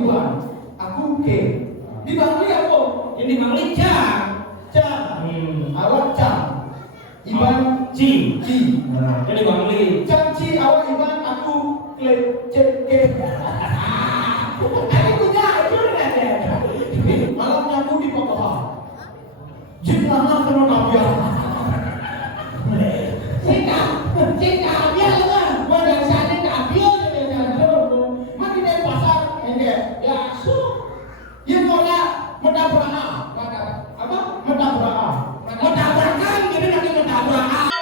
Iwan, aku K. Di Bangli apa? Yang di Bangli Cang. Awak Cang. Iwan Ci. Nah, Yang di Bangli. Cang Ci, awak Iwan, aku K. Aku punya itu ada. Malam nyamu di Papua. Jin lama kena tabia. Cika dia lah. Mana sana tabia dia. Mati dari pasar ini. Ya su. Yang mana mendabraha. Apa? Mendabraha. Mendabrakan jadi nanti mendabraha.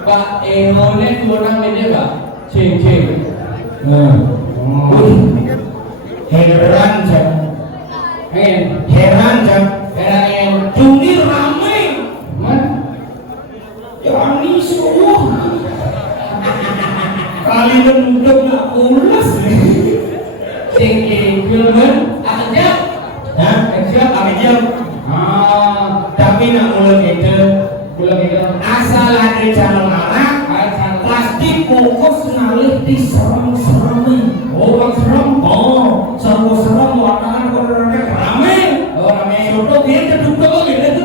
Pak Emone kurang beda Pak. Cek. Heran jam. Heran juni ramai. Ya ini semua. Kali menduduk nak ulas. Cek filmen ajak. Ajak. Tapi nak ulang itu. Asal ada calon anak pasti fokus ngalih di serem-seremin. Serem warnaan korek rame. Contoh dia kedua gitu.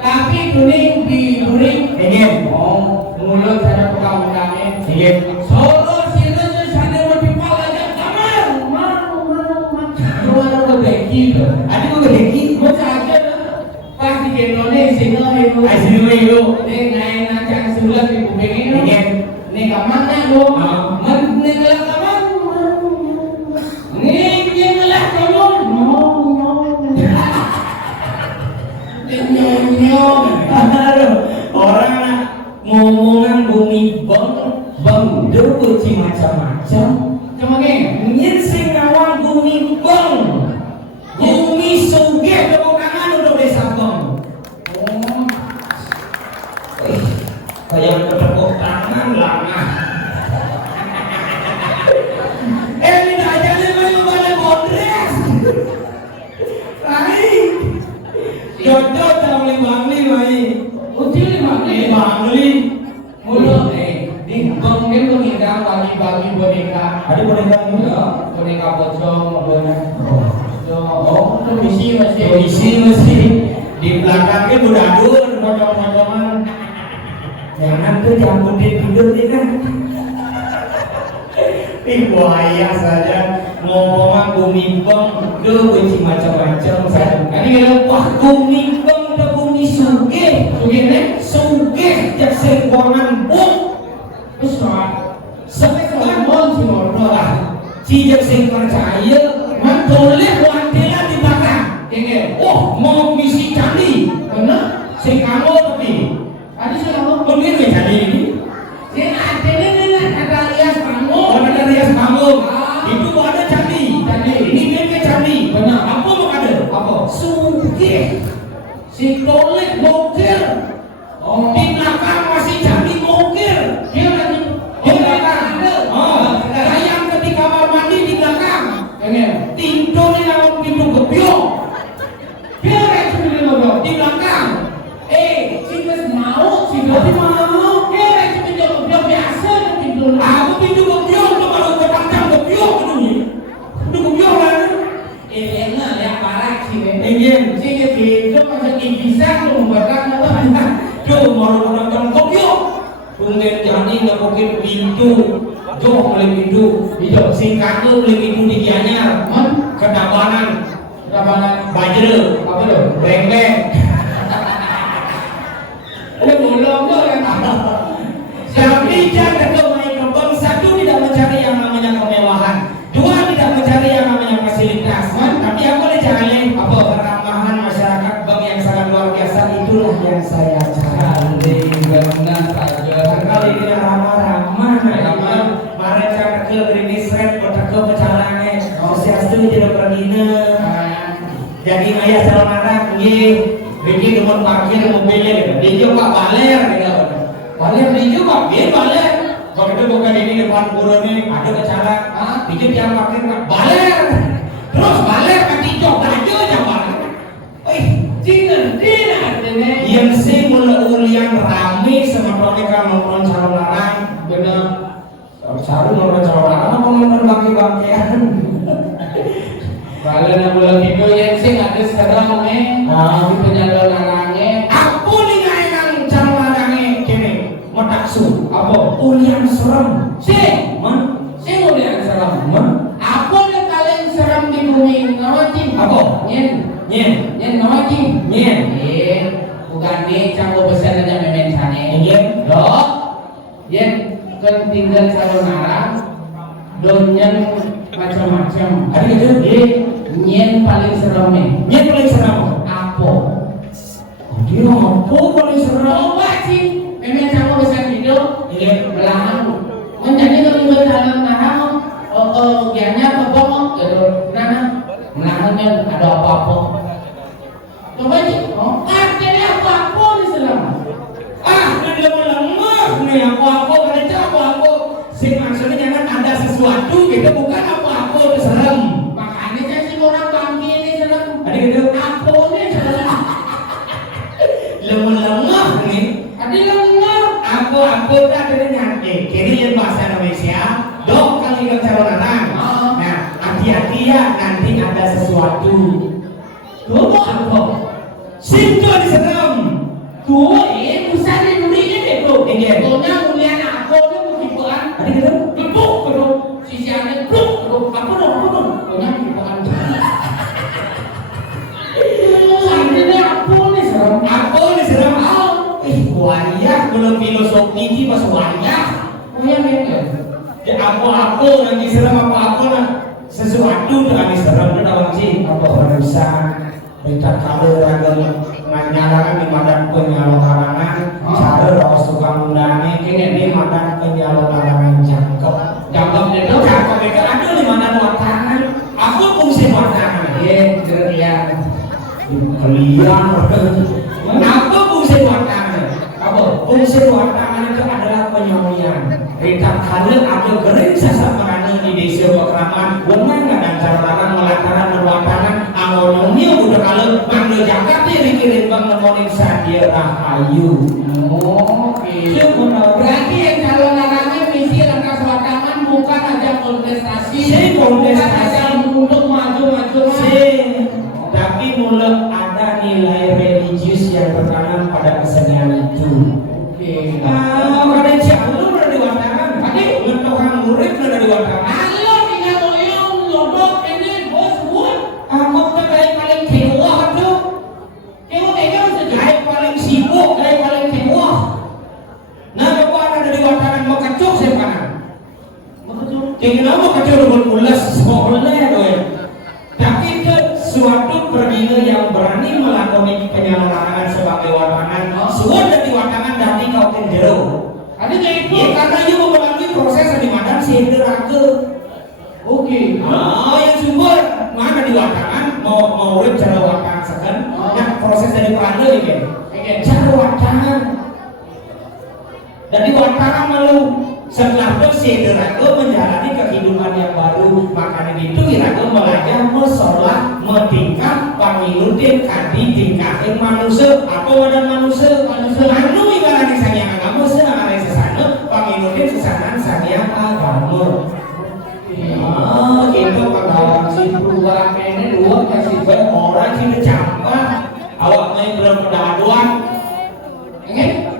Tapi kuning di during mulut saya pegang-pegangnya. Solo sirene sana mau dipala aja kamar. Mana beki. Ada beki. Mau saja pas di Indonesia itu. Ini naik nacang sulat di kuping ini. Ini kamar lo. Ini ngelah kamar. Ini ngelah kamar. Nyong. Orang ngomongan bumi bang debuci macam-macam. Cuma geng. Nyen sing nawang bumi bang. Bumi suge kayak bertepuk tangan lama. Ini aja nih main balik bodres. Lain. Jodoh jauh bangli main. Ucil ni Bangli. mulut di mungkin menghidang bagi-bagi boneka. Ada boneka ini? Ya, boneka pocong, oh, itu misi masih. Misi di belakangnya budadur pocong-pocongan. Jangan tuh diangkutin tidur nih kan. Buaya saja ngomong gumimpong tuh benci macam-macam saja. Ini kalau Wah gumimpong udah bumi sugih jak sengkongan buk besar, sekarang si motor lah. cijak sing percaya mentoleh wantela di belakang. Oh mau misi candi Benar? sing kamu tapi Ada siapa? mungkin gue candi ini Sing ada ni ada rias kamu. ada rias panggung itu ada candi Candi. ini dia candi Benar. apa mau ada Apa? sugih si toleh bokir Oh, di belakang masih candi bokir dia lagi. di belakang ayam di kamar mandi di belakang Pengen. tidur yang pintu gebyok Dia lagi sebelum ngobrol. di belakang Si Gus mau, si Gus mau. Dia lagi pinjam ngobrol biasa dia tidur. aku pintu gebyok tuh baru berpandang gebyok ini pintu gebyok lah Enak ya parah sih. ingin Si Gus itu macam bisa tu membuatkan apa? tuh baru berpandang gebyok kemudian jadi nggak mungkin pintu jauh oleh pintu singkat tuh oleh pintu di Gianyar kedabanan bajre Apa tu? beng-beng Dia bolong tu kan? tapi jangan kemain kembang satu tidak mencari yang namanya kemewahan dua tidak mencari yang namanya fasilitas tapi aku cari apa keramahan masyarakat bagi yang sangat luar biasa itulah yang saya cari Benar saja. kali ini ramah-ramah mari cakap ke ini seret kotak ke pecalannya sesiastu tidak berdina jadi ayah salam anak ini bikin rumah parkir mobilnya dia juga baler baler dia juga dia baler kalau itu bukan ini depan pura nih ada kecalan bikin yang parkir baler terus baler kaki jok baju aja baler Tidak. yang sih ulian rame sama mereka nonton calon larang Benar. Saru nonton calon larang apa nonton bangki-bangkian Kalau nak bulan itu yang sing ada serang di penyalur larangnya. aku nih ngainang calon larangnya kini metaksu apa ulian serem Sing udah serang. Apa yang paling serem di bumi nawati? Apa? Nyen nawati. Nyen Bukan ni canggo besar aja memen sana. Nyen Dok, yen kan tinggal calon larang, donyan macam-macam. Ada gitu? Nyen paling serem ni. Nyen paling serem Apa? dia apa paling serem Coba sih, memang canggo besar hidup. Nyen Belahan. Menjadi kalau buat calon larang, gianya kebong, gitu. Nana, belahannya ada apa-apa. Coba sih, artinya apa-apa di serem. ini lemah nih apa kerja apa sing maksudnya jangan ada sesuatu gitu bukan apa itu serem Makanya saya sih orang bangki ini serem. ada gitu Apa ini serem? lemah nih Ada lengar. aku tak ada nyanyi kini yang bahasa Indonesia dok kali ke calon anak nah hati-hati ya nanti ada sesuatu Coba apa? situ diserem Tuh, bisa dibelinya itu. Iya. Tuhnya mulia aku itu kutipuan. ada gitu Duduk, duduk. Sisiannya duduk. Apa dong? Tuhnya kutipuan. Artinya apa nih serem? aku diserem buaya belum filosofi ini mas buaya Oh ya betul. ya aku nanti serem apa nah sesuatu dengan serem itu dalam sih apa berusaha minta kalau ragam nyalangan di madan penyalokarangan cara rawas tukang undangnya kini di madan penyalokarangan cakep itu cakep itu ada di madan wartangan aku fungsi wartangan Iya, kalian aku fungsi wartangan Apa? fungsi watangan itu adalah penyolian. Rintak kali ada gering sasaran di desa Pekraman, wong nggak cara larang melantaran berwatangan, amonomi udah kalau mangga Jakarta dikirim bang nemonin Sadia Rahayu. Oke. Berarti yang calon larangnya misi rangka watangan bukan aja kontestasi, bukan aja untuk maju-maju, tapi mulai ada nilai religius yang tertanam pada kesenian itu. Oke. Ada jalur dari watangan, tadi orang murid dari watangan. Halo, tinggal toyong lodok ini bos buat. Aku tuh kayak paling kewah tuh. Kewah kayaknya Kayak paling sibuk, kayak paling kewah. Nah, bapak ada dari watangan mau kacau saya kanan. Tinggal mau kacau dengan ulas sekolahnya doy. Tapi ke suatu perginya yang berani melakoni penyalarangan sebagai watangan, sudah dari watangan dari kau jero. ada jadi Ya karena ia melalui proses di mana sih derake. Oke. Yang sumber mana di watangan mau urip cara watangan sekan. Yang proses dari peranda ini cara watangan. Dari watangan malu setelah itu si derake menjalani kehidupan yang baru. Makanya itu iraga belajar mesolat metingkat pangilutin kadi tingkatin manusia apa wadah manusia anu ibaratnya sayang agama senang sesana pangilutin sesanan sayang agama. Itu kalau si perubahan ini dua kasih orang sini campak awak main dalam perdaduan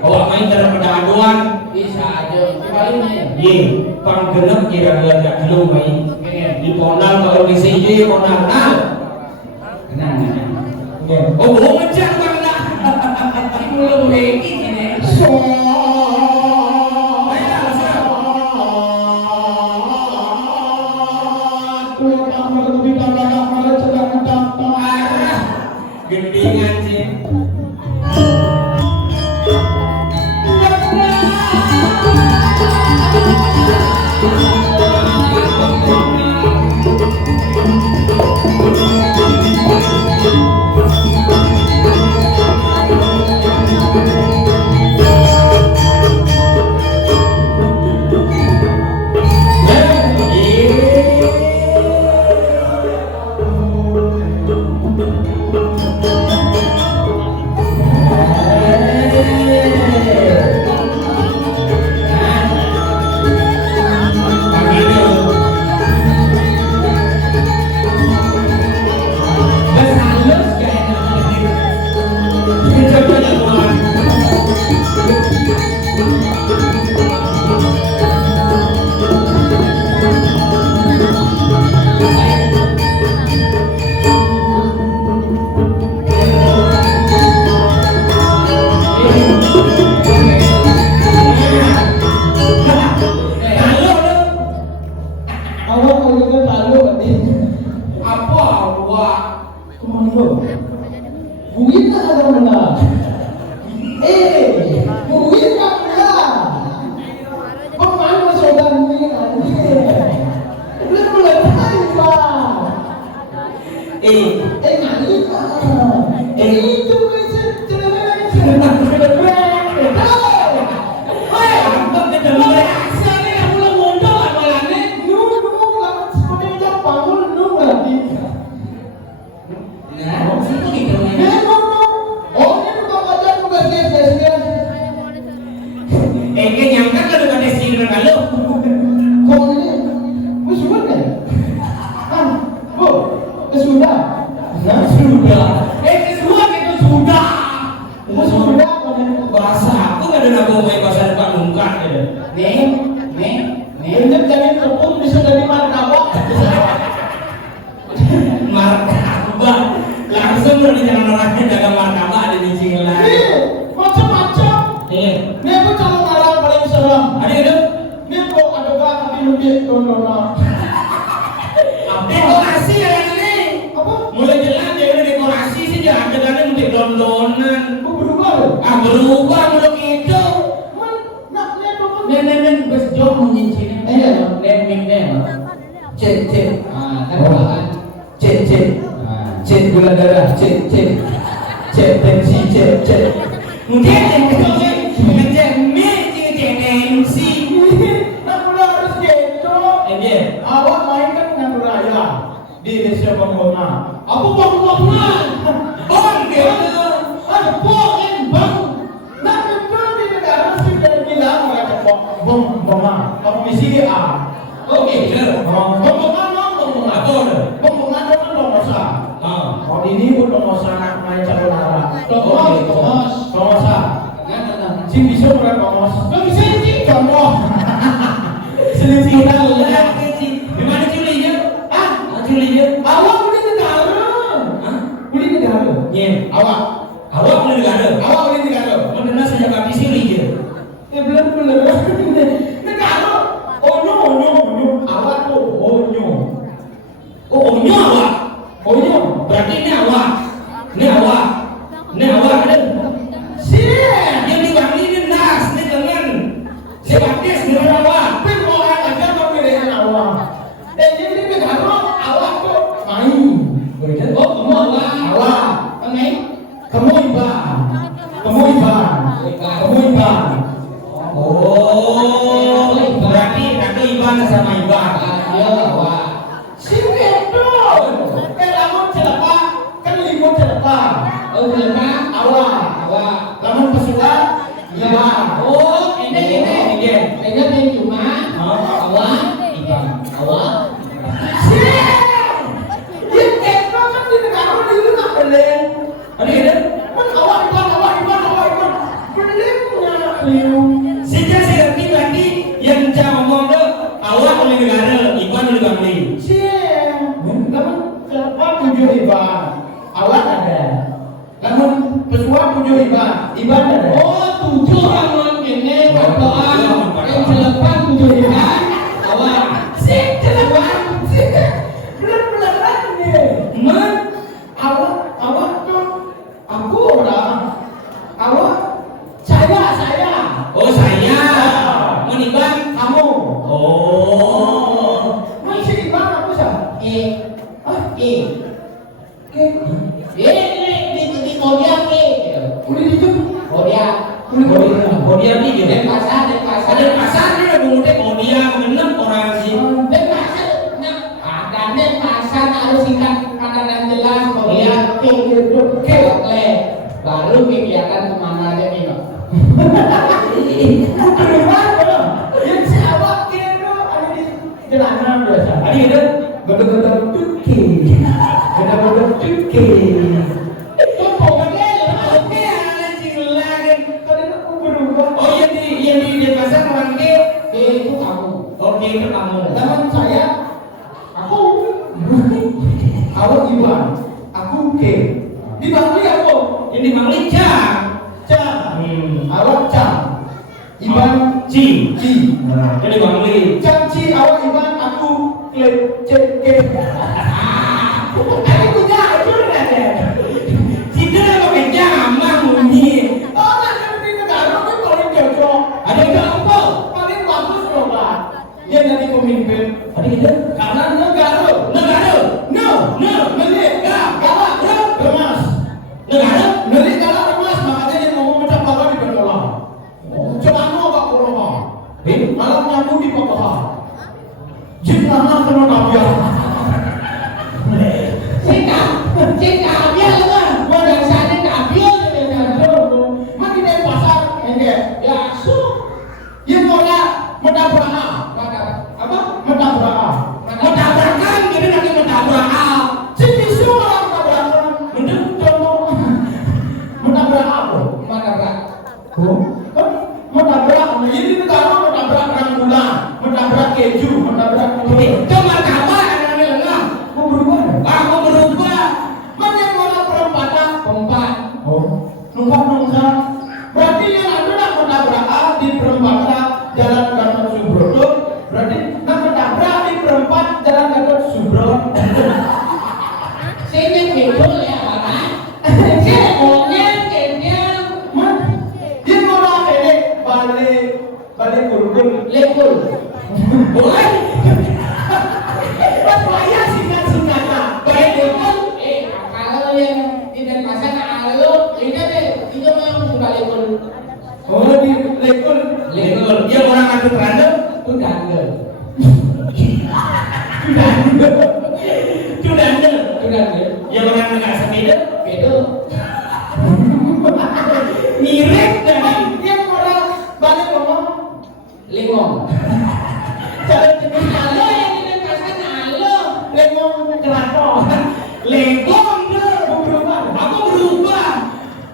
awak main dalam perdaduan bisa aja kembali ye panggenep kira-kira gak dulu main di konal kalau di sini konal nah oh bohong aja bang nak belum begini ini gendingan sih dekorasi ya ini mulai jalan dia dekorasi sih jangan jalannya untuk lon-lonan berubah belum itu Nen bes jom menyincin nen cek cek gula darah cek tensi cek mungkin misi A. Oke, bener. Pembangunan kan pengusaha. Kalau ini pun pengusaha main calon arah. Pengusaha. Si bisa bukan pengusaha. Kau bisa ini contoh. Selisih kita lihat. Gimana culinya? Ah, Culinya? awak boleh negara. Boleh negara. Iya. Awak. Awak boleh negara. Awak boleh negara. Mendengar sejak kami siri je. Belum. Negara. Oh no. Awak tu onyo. Oh, onyo awak. Onyo. Berarti ini awak. Ini awak. Ini awak ada. Siap. Yang dibangun ini nas, ini dengan. Sebabnya segera awak. Tapi orang aja kau pilih awak. Jadi negara awak tu main. Oh, kamu awak. Awak. Main? Kamu iban. Oh, berarti aku iban sama iban. Ya awak. Siap tu. Lamun celaka, kan limut celaka. Oh, celaka? Awak. Lamun pesulat, iban. Oh, ini. Ini yang cuma awak, iban. Awak. Siap. Yang ekor kan di negara itu tak boleh. Ada. Kan awak iban. Belumnya liu. Sejak si berarti yang jauh ngomong tu awak oleh negara, iban oleh bangli. Siap. Namun siapa tujuh iban? Awak ada. Namun pesuat tujuh iban ada. Oh, 7 orang ini berdoa yang selepas 7 iban awak. Sik celepan. Benar ni. Man, Awak tu aku orang. Awak saya. oh saya. Meniban Kamu. oh. Masih iban aku sah. Di Korea ke? Udah itu. Korea ni je. Dan pasar. Ada pasar ni ada bungkuk Korea mengenam orang sih. Dan pasar. Dan pasar harus ikan kanan jelas Korea. Oke. Baru kelihatan kemana aja nih. Yang siapa kira ada di jalanan biasa. Ada ada. Betul-betul tuki. Betul-betul tuki. Itu pokoknya Oke, anjing lagi. tadi aku berubah. Oh yang di pasar orang ke? Itu kamu. Oke, itu kamu. Teman saya, aku. Awak Iwan, aku K. Di Bangli aku. Yang di Bangli Cang. Awak Cang. Iwan Ci. Ci. Nah, jadi Bangli. Cang Ci, awak Iwan, aku K. Aku punya itu ada. Situ apa kerja amah bunyi. Oh, nanti di negara kan paling cocok. Ada apa? Paling bagus loh, Pak. Dia jadi pemimpin. Ada kita. Karena negara. Milik galak remas. Negara. Milik galak remas, makanya dia mau memecah belah di Pendolang. Celana Pak Purwoma. Malam nyambung di Papua. Jin lama kena nabiah. Cika biar lah. Gua dari sana nabiah makin dari pasar. Ya su. Yang orang mendabraha. Apa? Mendabraha. Mentabrakan, jadi nanti mentabrak. Cipisu orang mendabrakan. Menabrak apa? Menabrak. Ini negara menabrak rangkulan, menabrak keju, menabrak kulit. Itu martabat ada lengah. Mau berubah? Aku berubah. Macam orang perempatan. Empat. Numpak. Berarti yang ada nak menabrak di perempatan Jalan Gatot Subroto. Berarti nak menabrak di perempat Jalan Gatot Subroto. Sini kebul ya mana? Kebulnya kenyang. Dia orang ini balik kurkul. Lekul. Boleh? Saya singkat-singkatnya. Baik lekul. Kalau yang di Denpasar alu ini deh, itu memang balik lekul. Oh, di lekul. Lekul. Dia orang aduk random. Itu dandel. Yang orang nggak sepeda. Itu Mirip dengan yang orang balik ngomong Lengong. Jalan jenis Halo yang di pasar halo. lengong keraton. Lengong tuh. Berubah. Aku berubah.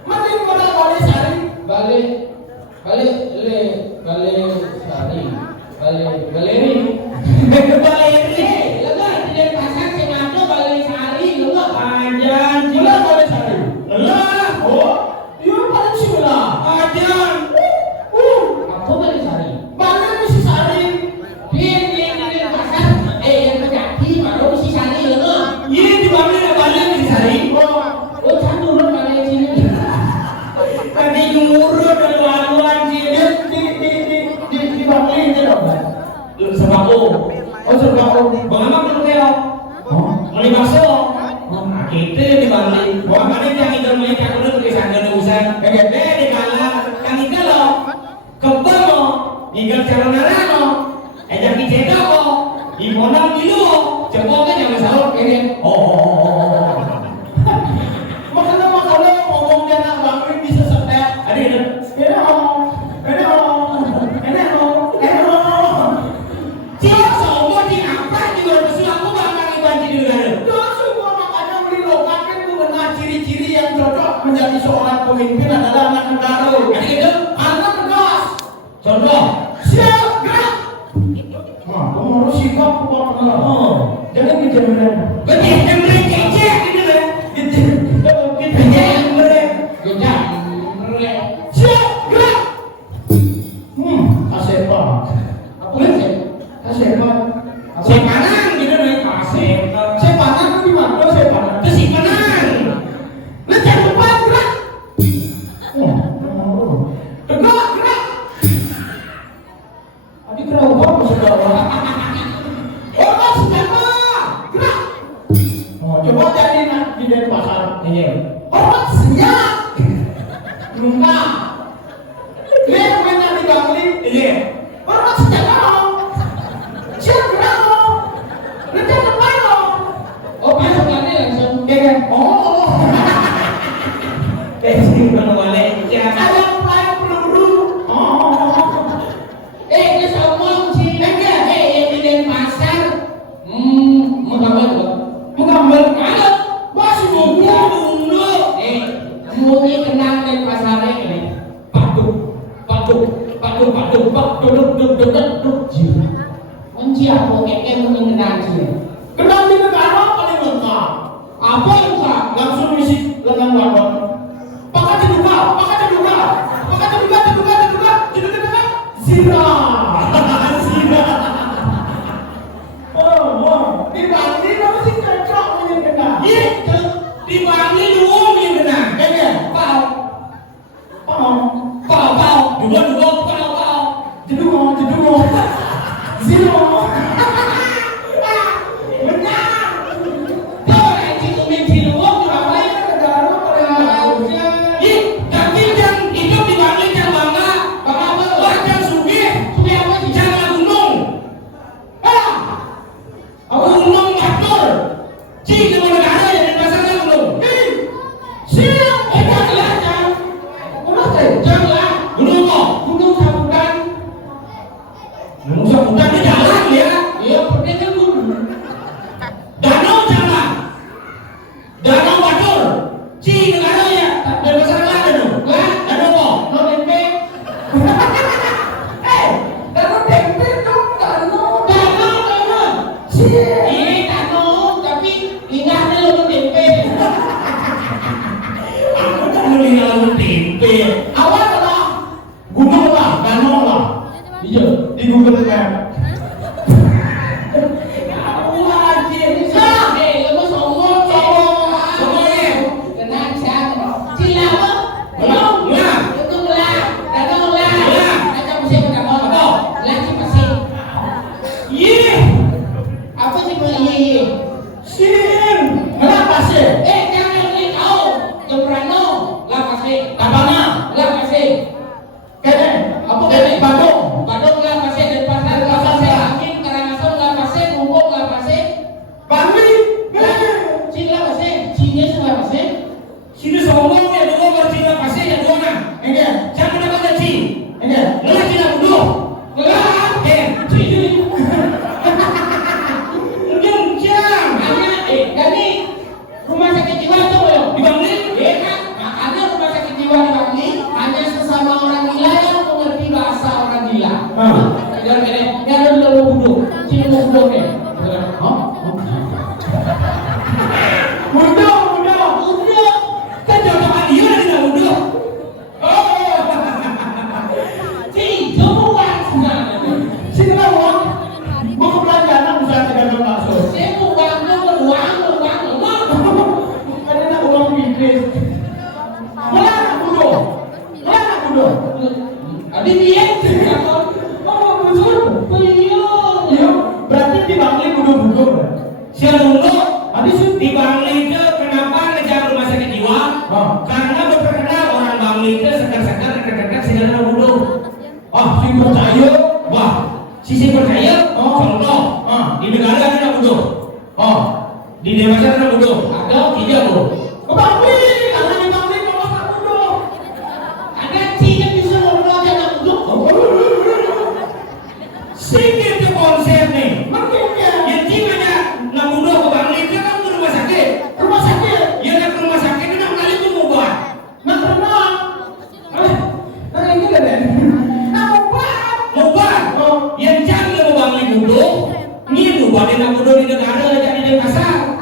Masih pada balik sari. Balik sari. Galeri. Lega di pasar Semado balik sari lega. Panjang Gila balik sari. Lah, oh, iya balik sila. Panjang. Aku balik sari. Balik misi sari. Di pasar yang terjadi baru misi sari lega. Iya di balik misi sari. Oh kan turun balik sini. Tadi nyuruh dan laluan sini di balik ini dong. Sembako. Oh sembako. Bagaimana belum keo? Mali masuk. Kita di Bali. Bagaimana yang kita main cakap dulu ke sana urusan. Di kalah kan kita lo. Kebal lo. Tinggal calon narano. Jadi cedok lo. Di monang dulu. Coba kan yang masalah ini. Makanya ngomong dia nak bangun bisa setel. Ada itu. Siapa semua di apa di luar besar aku bakal dibanci di luar. Terus semua makanya beli lokal kan mengenal ciri-ciri yang cocok menjadi seorang pemimpin adalah anak negara. Ada itu. Anak tegas. Contoh. Siap gerak. Kamu harus sikap kuat mengalah. Jangan kejar-kejar. Betul, mereka cek gitu kan. Siap gerak. Kasepan. Apa sih? Kasepan. Sepanan gitu nih, kasepan. Sepanan itu di mana? Sepanan. Itu sipanan. Lencang depan gerak. Tegak gerak. Tadi gerak apa maksudnya? Orang senjata gerak. Coba jadi di Denpasar. Iya. Orang senjata. Luka. Lihat mainan di Bali. Iya. Orang senjata. Siap gerak. Lencang depan. Oh, masuk lagi langsung. Iya. Oh. Sini kalau balik. Ada pelayan peluru. Ini ngomong sih. Yang di Denpasar. Menggambar dong. Menggambar. Ada. Masih Dulu. Muni kenang Denpasar ini. Paduk. Kunci apa keke muni kenang sih. Kenal di negara paling lengkap. Apa yang kak? Langsung isi lengan wadon. Pakai dibuka. Zira. Di Bali kamu sih cocok punya kenal. Itu di Bali dulu yang kenang. Pau. Dua. Pau. Jedung. Zero. Benar. Tuh, itu minti luang apa ya? Negara pada Tapi yang hidup di Bali yang bangga, warga Sugih apa sih? Jangan gunung. Gunung Batur. Cik di negara yang di pasar gunung. Siap. Janganlah. Gunung kok. Gunung Sabudan. Gunung Sabudan itu jalan ya. Iya, pergi ke gunung. Danau jalan. Danau Batur. Cik negara ya. Di pasar ada dong. Danau kok. No tempe. Danau tempe dong. Danau. Siap. Danau, tapi indahnya lu tempe. Aku kan beli lalu tempe. Awal adalah gunung lah, danau lah. Iya, di Google Map. Sin, kenapa sih? Apanya? Kene, apa kene? Bandung. Bali. Sini sombong ya dua bercina pasti ya dua nah. Enggak, Jangan dapat gaji. enggak. Lelah tidak bodoh. Lelah. Jangan gini, ini ada dulu duduk. Sini mau duduk nih. Duduk. Kan jodohan dia tidak duduk. Oh. Semua sini lah uang. Mau ke belanjaan bisa dengan bakso. Saya mau uang. Karena nak uang bisnis. Mana nak duduk? Adi dia berarti di Bangli duduk. Siapa duduk? Adi di Bangli itu kenapa ngejar rumah sakit jiwa? Karena terkenal orang Bangli itu sekar-sekar kadang-kadang segala duduk. Si percaya? Wah, si percaya? Contoh, di negara ada duduk. Di dewasa ada duduk. Ada 3 bro. Bangli, karena di Bangli kalau tak duduk. Ada yang bisa ngobrol jangan duduk. Sikit itu konsep nih. Makanya yang cimanya nak duduk ke Bangli itu kan ke rumah sakit. Ya nak ke rumah sakit itu nak kali itu mau buat. Nak pernah. Nah ini kan deh. Mau buat. Yang cari ke Bangli duduk. Ni buat dia nak duduk di negara jadi di pasar.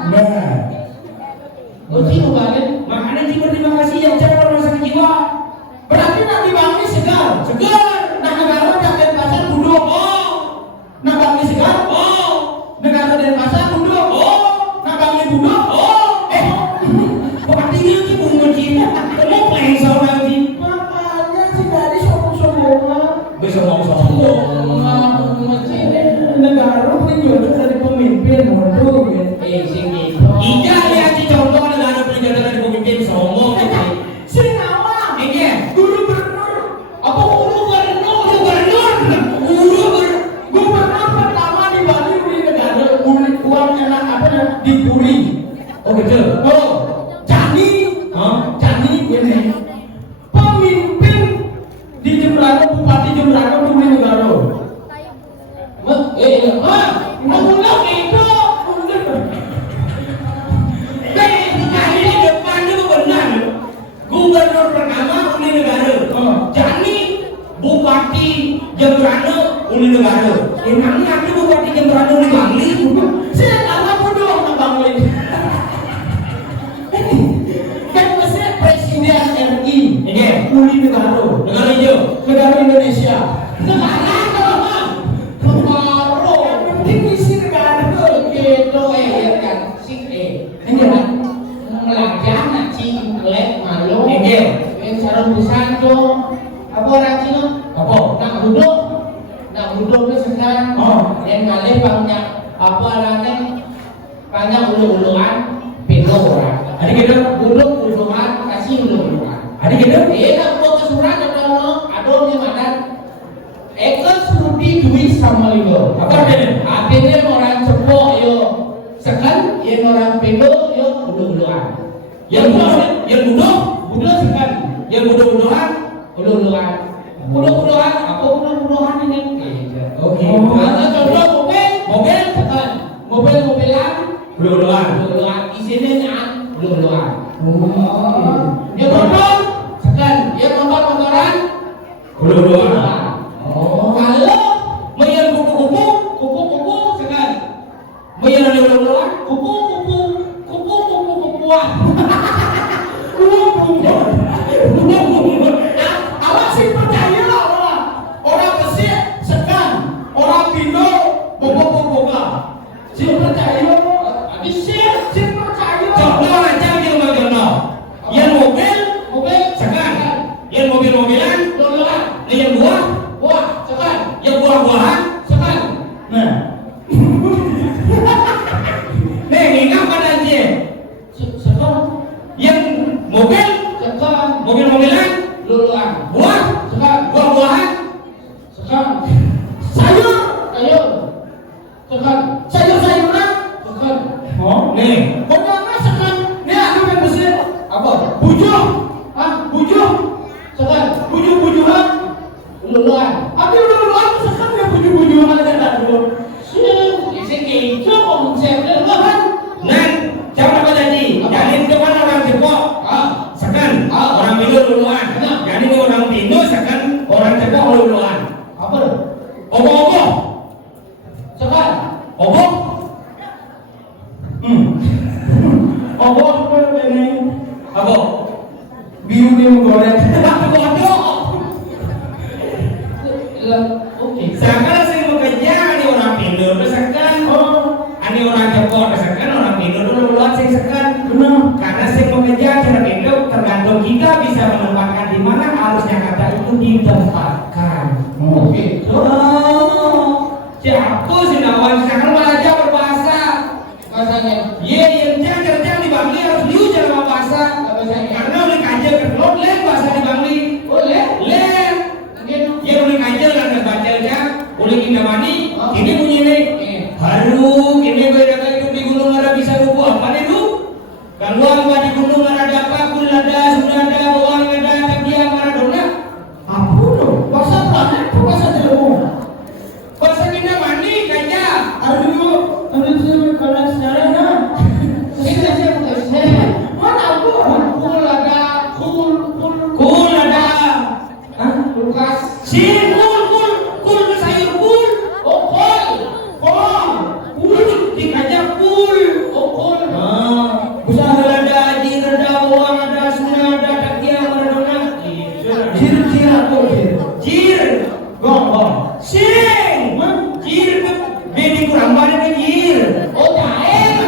Cik balik, makanya cik berterima kasih yang cari rumah sakit jiwa. Berarti nak di Bangli segar. Nak negara dan pasar duduk. Nak Bangli segar. Negara dan pasar duduk. Nak Bangli duduk. Berarti dia cik menguji. Kamu playing seorang cik. Makanya si gadis sombong-sombongan. Sombong. Negara pun juga dari pemimpin mundur. Ija lihat si contoh negara penjara dari pemimpin sombong gitu. Senama. Iya. Gubernur. Apa gubernur pertama di Bali di negara uangnya apa dicuri. Oh gitu. Cani ini. Pemimpin di Jemberana, Bupati Jemberana di negara. Mengulang itu. Gubernur pertama uni negara. Jani Bupati Jemberana uni negara. Emangnya aku Bupati Jemberana uni Bangli? Saya tak bodoh sama Bangli. Kan saya Presiden RI. Uni negara. Negara hijau. Negara Indonesia. Negara definisi negara gitu kan sih ini kan melajang cing lek malu yang sarung pisan tuh apa orang cina nak duduk tu sekarang yang ngalih banyak apa namanya banyak ulu-uluan pelo orang ada gitu ulu-uluan kasih ulu-uluan ada gitu nak buat kesuran ada ni mana Ekas Rudi duit sama itu. Apa artinya? Artinya orang cepok yo sekan, yang orang pego yo ulu-uluan. Yang budo sekan, yang budo-budoan ulu-uluan. Ulu-uluan, apa ulu-uluan ini? Oke. Ada contoh mobil sekan, mobilan ulu-uluan. Isinya nyan ulu-uluan. Yang motor sekan, yang motoran ulu-uluan. Kalau mayan kupu-kupu sekali. Mayan ada orang kupu-kupuan. Awak sih percaya lah orang Mesir sekan, orang Pino boga. Si percaya. Habis si percaya. Contoh macam yang bagaimana? Yang mobil sekan, yang mobil-mobilan uluan, yang buah sekan, yang buah-buahan sekan. Nah, ingat pada dia sekan, yang mobil sekan, mobil-mobilan luluan, buah sekan, buah-buahan sekan, sayur sekan, sayur-sayuran sekan. Nih, pokoknya sekan. Nih aku yang besar apa? Bujuh sekan, bujuh-bujuhan luluan. Tapi luluan sekan dia bujuh-bujuhan ada tak dulu. Isi kejo konsep luluan. Nah, jangan apa tadi? Jadi itu kan orang Jepang. Sekan orang Indo luluan. Jadi orang Indo sekan orang Jepang luluan. Apa? Obo-obo. Sekarang. Obo. Obo apa ini? Obo. Biu goreng. Oke. Sekarang saya mau kerja ani orang Indo, misalkan ani orang Jepang, misalkan orang Indo dulu luar saya sekan. Karena saya mau kerja cara Indo tergantung kita bisa menempatkan di mana harusnya kata itu ditempatkan. Oke. Siapa sih nawan sekarang belajar berbahasa. Bahasanya. Yang kerja di Bangli harus diujar sama bahasa. Karena oleh kajian kerja lain bahasa di Bangli. Boleh. Lain. Ya oleh kajian kan baca oleh kita mani. Ini bunyi nih. Haru, ini berada hidup di gunung ada bisa rubuh apa nih lu? Kalau apa di gunung ada apa? Kulada, sunada, bawang ada, tabiah, Maradona. Apa lo? Bahasa mana? Bahasa Jawa. Bahasa kita mani kajian. Aduh, kalau sejarah ya. Kita saya mana aku? Kul ada. Lukas. Kul sayur kul. Oh, kol. Kul dikajak kul. Oh, kol. Usaha ada, jir ada, bawang ada, sunada, tabiah, Maradona. Jir apa jir? Jir. Gong. Sing. Jir bedi kurang banyak ke jir. Oh, jahe.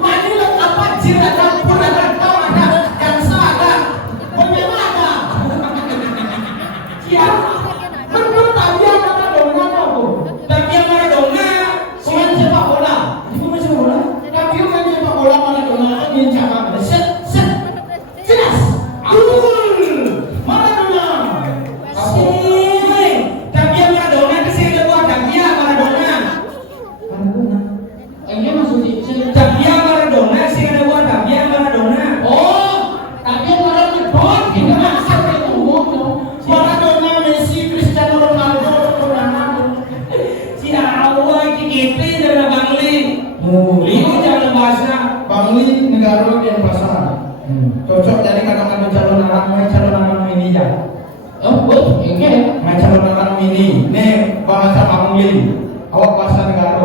Maju lo apa jir ada pun ada tahu ada yang ada. Bagaimana ada? Siapa? Menurut tabiah Maradona apa? Tabiah Maradona. Pemain sepak bola. Itu pemain sepak bola. Tabiah main sepak bola Maradona ingin cabang. Set. Jelas. Maradona. Sing. Tabiah Maradona itu sing ada buat tabiah Maradona. Ini maksudnya Tabiah Maradona sing ada buat tabiah Maradona. oh, tapi Maradona bot, ini maksud itu ngomong. Maradona, Messi, Cristiano Ronaldo, Ronaldo. Si awal gitu dari Bangli. Liu jangan bahasa. Bangli negara yang pasar. Cocok jadi kata-kata calon anak ini ya. Oh, ini calon anak ini. Nih bahasa Bangli. Awak bahasa negara.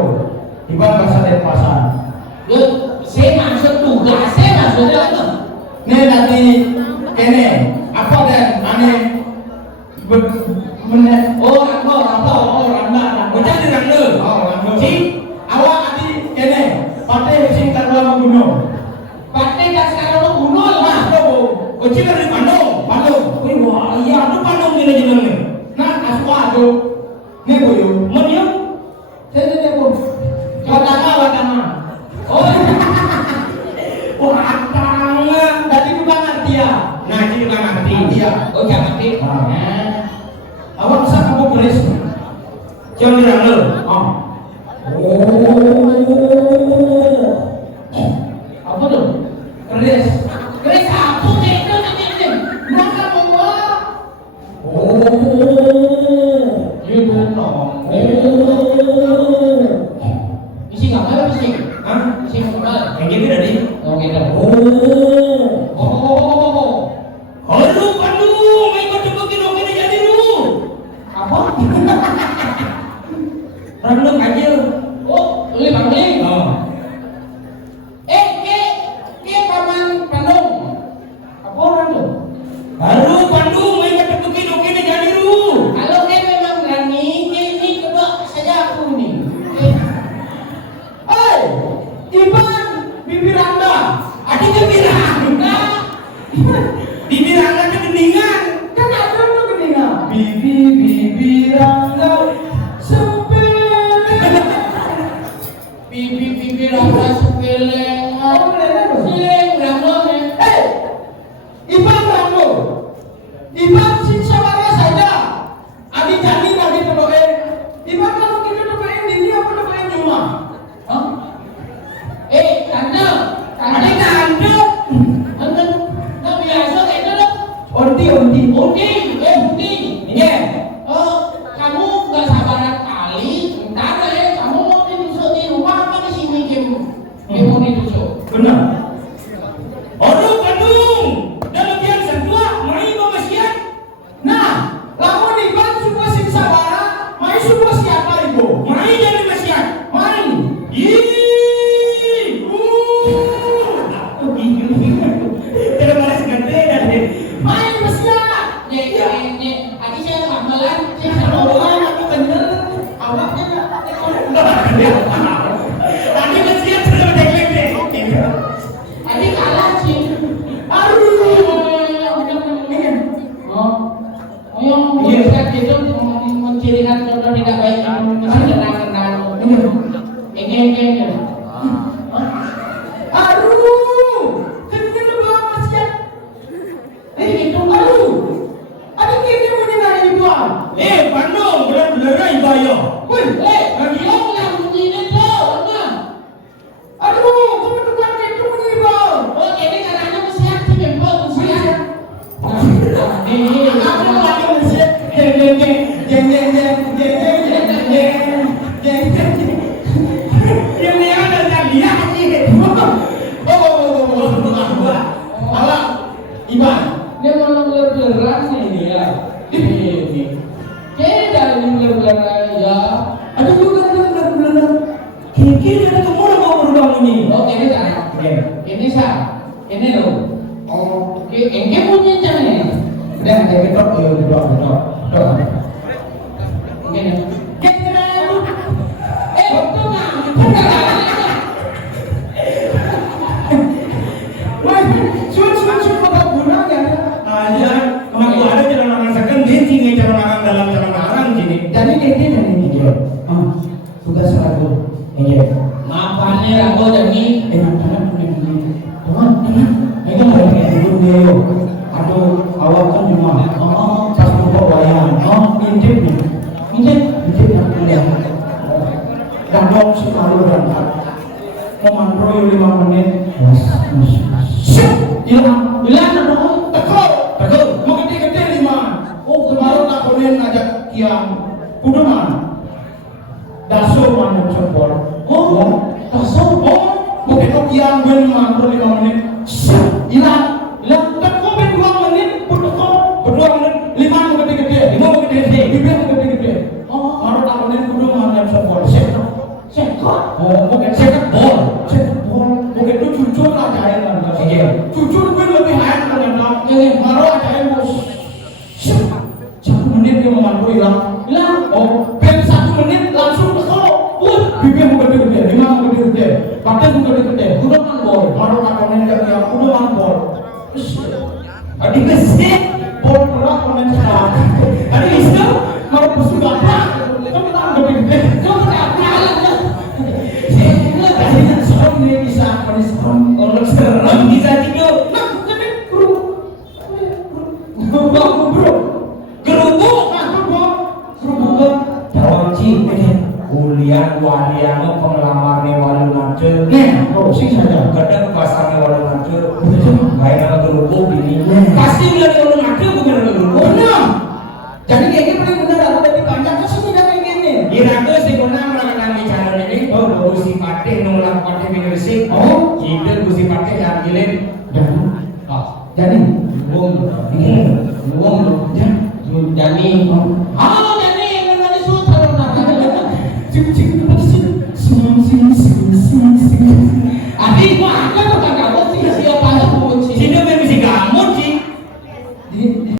Iban bahasa Denpasar. Saya maksud tugas, saya maksudnya apa? Nih nanti kene apa dan aneh randa. Ucap di randa. Si awak adi kene partai sing kadua menggunung. Partai dak sekarang menggunung lah. Ucap dari Bandung. Wih wah, iya itu Bandung gini jeneng nih. Nah asu ado. Nih boyo. Menyem. Saya pun. Watama. Oh. Watanga. Tadi bukan dia. Nah, ini bukan ngerti. Dia. Oh, jangan ngerti. Awak bisa kamu beres. Jangan di randa. Apa tuh? Keris. Keris apa itu ini? Maka bawa. You don't know. Isi nggak isi? Hah? Isi nggak? Yang gitu tadi. Oh gitu. Halo Bandung, main batu-batu oke jadi lu. Apa? Randa aja. Oh, beli Bangli. Ke paman Bandung. Apa orang tuh? Halo Bandung, main batu-batu oke jadi lu. Kalau ke memang berani, ini kedua saja aku nih. Iban, bibir Anda. Ada bibir Anda. Bibir Anda kegeningan. Kan ada tuh keningan. Bibir Anda sepele. Bibir Anda sepele. Sileng Brando. Iban Brando. Iban siksa mana saja. Adi jadi tadi terbaik. Iban kalau kita terbaik ini apa terbaik cuma? Hah? Anda. Nah biasa itu loh. Undi. Iya. Kamu nggak sabaran kali. Ntar ya kamu mau ditusuk di rumah apa di sini game mau ditusuk. Benar. Aduh Bandung, dalam yang kedua main pemasian. Nah, lamun Iban semua siksa bara, lihat contoh tidak baik itu mesti kenal. Enge. Aduh, kenapa bawa masjid? Itu aduh. Ada kini muni nari buang. Bandung bener-bener ibayo. Wih, yang yang ini tuh, nah. Aduh, kamu tukang itu muni buang. Oh, ini caranya mesti aktif memang mesti. Aku lagi mesti jeng. Ini ada jadi haji. Alah, Iban. Dia memang beler-beleran nih ya. Ini. Kayaknya dari beler-beleran ya. Aduh juga bener-bener. Kiri ada kemana mau berulang ini? Oh, ini saya. Ini saya. Ini loh. Oh, oke. Ini punya caranya. Udah, saya ketok. Doa. Ini. Betul nggak? Cuci pada gunanya. Aja, aku ada cara merasakan dia cara makan dalam cara makan sini. Jadi ini dari ini dia. Tugas ragu. Iya. Maafane ragu dari teman-teman ini kan banyak dulu dia. Aduh, awak kan cuma pas buka wayang. Intip nak kuliah. Dan dong selalu berangkat. Memantau 5 menit. Hilang dong. Tekor. Mau gede-gede 5. Oh, kemarin tak konen ngajak kiam. Kuduman. Daso mana cepol. Oh, daso. Begitu kiam ben mantul 5 menit. Hilang. Tekor ben 2 menit. Berdua menit. 5 mau gede-gede. Bibir mau gede-gede. Oh, kemarin tak konen kuduman dan cepol. Sekot. Oh, bukan sekot bol. Mungkin itu jujur ajaib kan. Jujur gue lebih hayat kan. Maru ajaib bos. 1 menit dia memandu hilang. Oh, ben 1 menit langsung tekok. Bibir mau gede-gede, 5 mau gede-gede. Badan mau gede-gede. Kuduman bol. Maru kakonen dia kuduman bol. Adi besi. Bol berat komen sekarang. Adi bisa. Maru pesu bapak. Kamu tak gede-gede. Kamu tak ini bisa serem. Orang serem bisa tidur. Nah, jadi gerubuk. Tawanci kuliah waliano penglamarnya walu nanti. Sing saja. Kadang pasarnya walu nanti. Kayak gerubuk ini. Pasti bilang walu nanti bukan gerubuk. Benar. Jadi kayaknya paling benar aku dari panjang ke sini dan kayak gini. Irato si kuna melakukan bicara ini. Oh, Gusti Patih nolak Patih Minersik. Oh, Cinta Gusti Patih yang giling. jadi, buang, jadi,